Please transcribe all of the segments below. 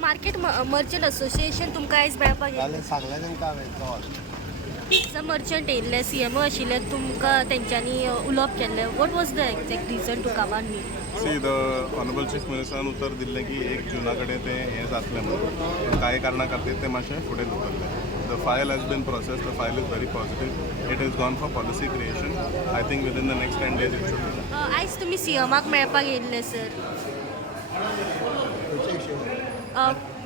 Market merchant association तुमकां आयज मेळपाक सांगलें तांकां हांवें मर्चंट येयल्ले CMO आशिल्ले तुमकां तेंच्यांनी उलोवप केल्लें. What was the exact reason to come on meet? See the honourable chief मिनिस्टरान उतर दिल्लें की 1 जूना कडेन तें हें जातलें म्हणून कांय कारणां खातीर तें मातशें फुडें धुकल्लें. The file has been processed. The file is very positive. It is gone for policy creation. I think within the next 10 days it should be. आयज तुमी CMाक मेळपाक येयल्ले सर.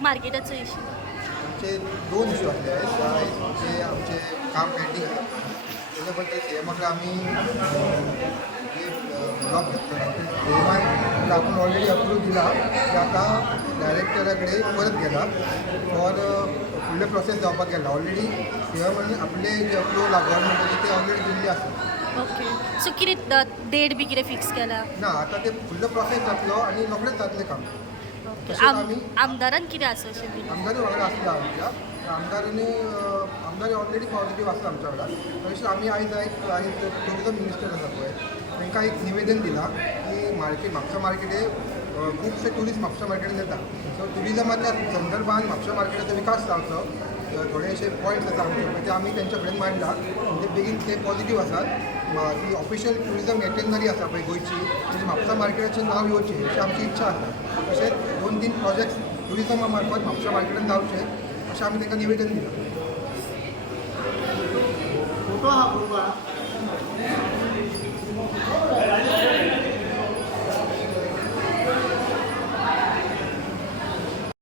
मार्केटाचो इशू. आमचे 2 इशू आसले आयज. जे आमचे काम पेंडींग आसा तेजे बद्दल CMाक आमी ब्लॉक घेतलो. आपण ऑलरेडी अप्रूव दिला की आता डायरेक्टरा परत गेला फॉर फुडले प्रोसेस जावपाक गेला. ऑलरेडी CMानी आपले जे अप्रूवल गव्हर्मेंटाचे ते ऑलरेडी दिल्ली आसा. ओके. सो कितें डेट बी कितें फिक्स केला? ना, आता ते फुडलो प्रोसेस जातलो आनी रोखडेंच जातलें काम. आमदारान कितें आसा अशें? आमदारी वांगडा आसला आमच्या. आमदारी ऑलरेडी पॉझिटीव आसता आमच्या वांगडा. तशें आमी आयज टुरिजम मिनिस्टर आसा पळय तांकां एक निवेदन दिलां की म्हापसा मार्केट खुबशे ट्युरिस्ट म्हापसा मार्केटान येता. सो ट्युरिजमाच्या संदर्भान म्हापसा मार्केटाचो विकास जावचो. थोडेशे पॉयंट्स आसा आमचे ते आमी तेंच्या कडेन मांडला. म्हणजे बेगीन ते पॉझिटीव आसात. ती ऑफिशियल ट्युरिजम एटेनरी आसा पळय गोंयची म्हणजे म्हापसा मार्केटाचें नांव येवचें अशी आमची इच्छा आसा. तशेंच 2-3 प्रोजेक्ट्स ट्युरिजमा मार्फत म्हापसा मार्केटान जावचे अशें आमी तांकां निवेदन दिलां. फोटो आहा